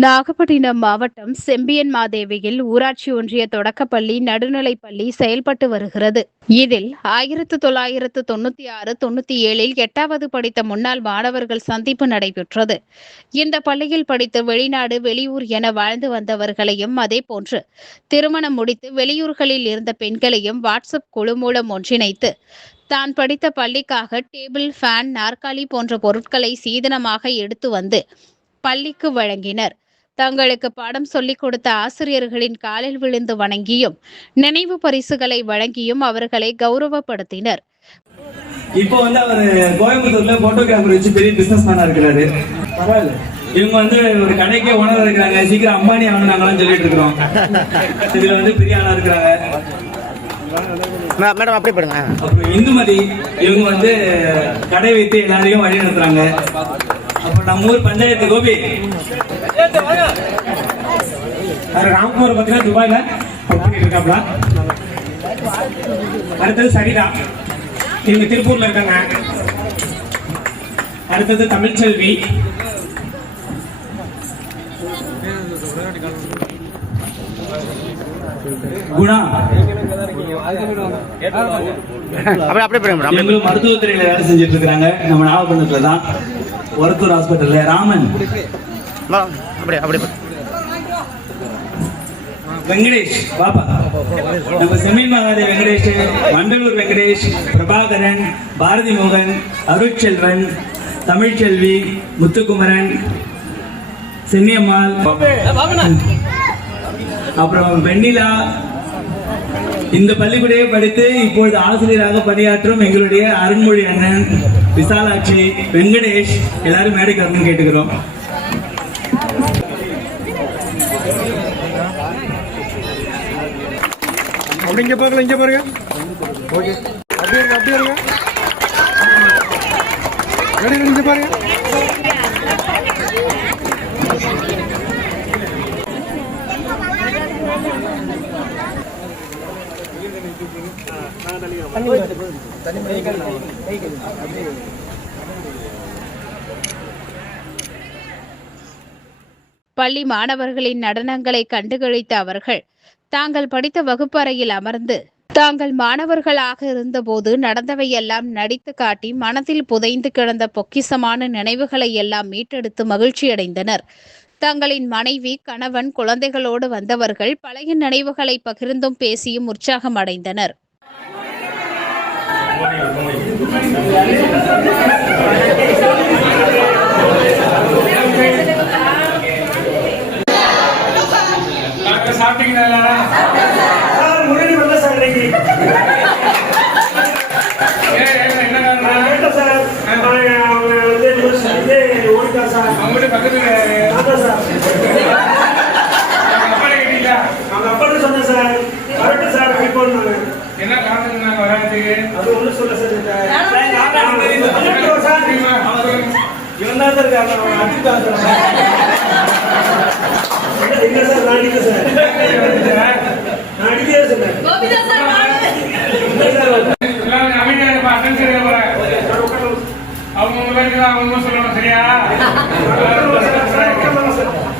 நாகப்பட்டினம் மாவட்டம் செம்பியன்மாதேவியில் ஊராட்சி ஒன்றிய தொடக்கப்பள்ளி நடுநிலைப்பள்ளி செயல்பட்டு வருகிறது. இதில் 1996-97 8வது படித்த முன்னாள் மாணவர்கள் சந்திப்பு நடைபெற்றது. இந்த பள்ளியில் படித்து வெளிநாடு வெளியூர் என வாழ்ந்து வந்தவர்களையும் அதேபோன்று திருமணம் முடித்து வெளியூர்களில் இருந்த பெண்களையும் வாட்ஸ்அப் குழு மூலம் ஒன்றிணைத்து தான் படித்த பள்ளிக்காக டேபிள், ஃபேன், நாற்காலி போன்ற பொருட்களை சீதனமாக எடுத்து வந்து பள்ளிக்கு வழங்கினர். தங்களுக்கு பாடம் சொல்லிக் கொடுத்த ஆசிரியர்களின் காலில் விழுந்து வணங்கியும் நினைவு பரிசுகளை வழங்கியும் அவர்களை கௌரவப்படுத்தினர். இப்போ அவர் கோயம்புத்தூர்ல போட்டோகிராஃபர் வச்சு பெரிய பிசினஸ் மேனா இருக்கிறாரு. பரவாயில்ல, இவங்க ஒரு கடைக்கே ஓனர் இருக்கிறாங்க. சீக்கிரம் அம்பானி ஆகணும் சொல்லிட்டு இருக்கிறோம். இதுல பெரிய ஆளா இருக்கிறாங்க. மேடம் அப்படி போடுங்க. அப்புறம் இந்துமதி, இவங்க கடை வைத்து எல்லாரையும் வழி நடத்துறாங்க. அப்புறம் நம்ம ஊர் பஞ்சாயத்து கோபி ராம்குமார் பார்த்தீங்கன்னா துபாயில இருக்காப்ல. அடுத்தது சரிதா, இவங்க திருப்பூர்ல இருக்காங்க. அடுத்தது தமிழ்ச்செல்வி, குணா மருத்துவத்துறையில வேலை செஞ்சிட்டு இருக்காங்க. நம்ம நாகப்பட்டினத்துல தான் ஒருத்தூர் ஹாஸ்பிட்டல்ல. ராமன், வெங்கடேஷ், பாப்பா நம்ம செம்மியன்மாதேவி வெங்கடேஷ், மண்டலூர் வெங்கடேஷ், பிரபாகரன், பாரதி மோகன், அருட்செல்வன், தமிழ்ச்செல்வி, முத்துக்குமரன், சென்னியம்மாள், அப்புறம் வெண்ணிலா. இந்த பள்ளிக்கூடையை படித்து இப்பொழுது ஆசிரியராக பணியாற்றும் எங்களுடைய அருண்மொழி அண்ணன், விசாலாட்சி, வெங்கடேஷ் எல்லாரும் மேடைக்கு வரணும்னு கேட்டுக்கிறோம். இங்க பாருங்க, இங்க பாருங்க. ஓகே, அப்படியே இருங்க, அப்படியே இருங்க. இங்க பாருங்க. பள்ளி மாணவர்களின் நடனங்களை கண்டுகளித்த அவர்கள் தாங்கள் படித்த வகுப்பறையில் அமர்ந்து தாங்கள் மாணவர்களாக இருந்தபோது நடந்தவையெல்லாம் நடித்து காட்டி மனதில் புதைந்து கிடந்த பொக்கிசமான நினைவுகளை எல்லாம் மீட்டெடுத்து மகிழ்ச்சியடைந்தனர். தங்களின் மனைவி, கணவன், குழந்தைகளோடு வந்தவர்கள் பழைய நினைவுகளை பகிர்ந்தும் பேசியும் உற்சாகம் அடைந்தனர். என்ன காரணம் வராதுக்கு அது ஒண்ணு சொல்ல சார். இவன் தான் சார் காரணம். இல்ல சார், நான் அடிக்க சார், நான் அடிக்கவே சொன்னேன். அவங்க சொல்லணும் சரியா?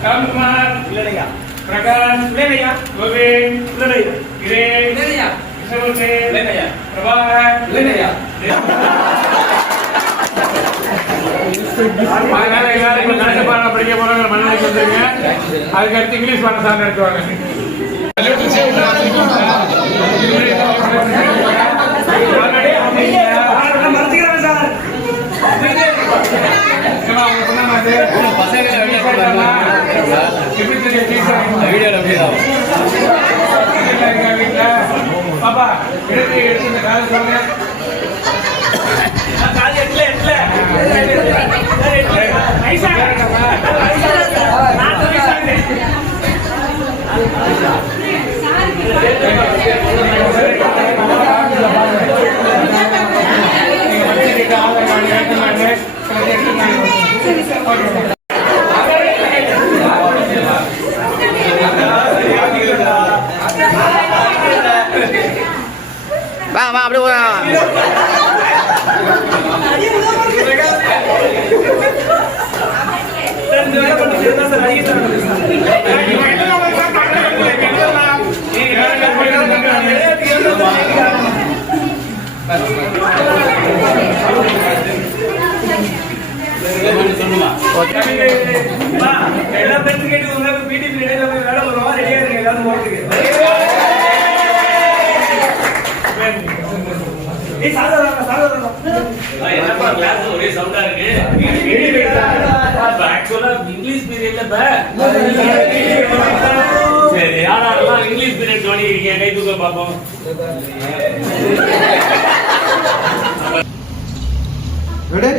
ராம்குமார் இல்லையா, பிரகாஷ் இல்லையா, கோவிந்த் இல்லையா, கிரேஷ் இல்லையா, கிஷோர் இல்லையா, பிரபாகர் இல்லையா. அதனால எல்லாரும் கணக்கு பாடம் படிக்க போறாங்க, மனநிலைக்கு வந்துருங்க. அதுக்கு அடுத்து இங்கிலீஷ் பாடம் சார் நடத்துவாங்க. பாப்பா எடுத்து இந்த காலை சொல்லுங்க. வா அப்படியே சார் எல்லா பேருக்கு கேட்டு பிடி பீரியட்ல போய் வேலை வருவோம். ரெடியா இருங்க எல்லாரும் போறதுக்கு. என்னப்பா கிளாஸ் ஒரே சவுண்டா இருக்கு. ஆக்சுவலா இங்கிலீஷ் பீரியட்ல சரி யாரெல்லாம் இங்கிலீஷ் பீரியட் கவனிக்கிறீங்க கை தூக்க பார்ப்போம். ரெடி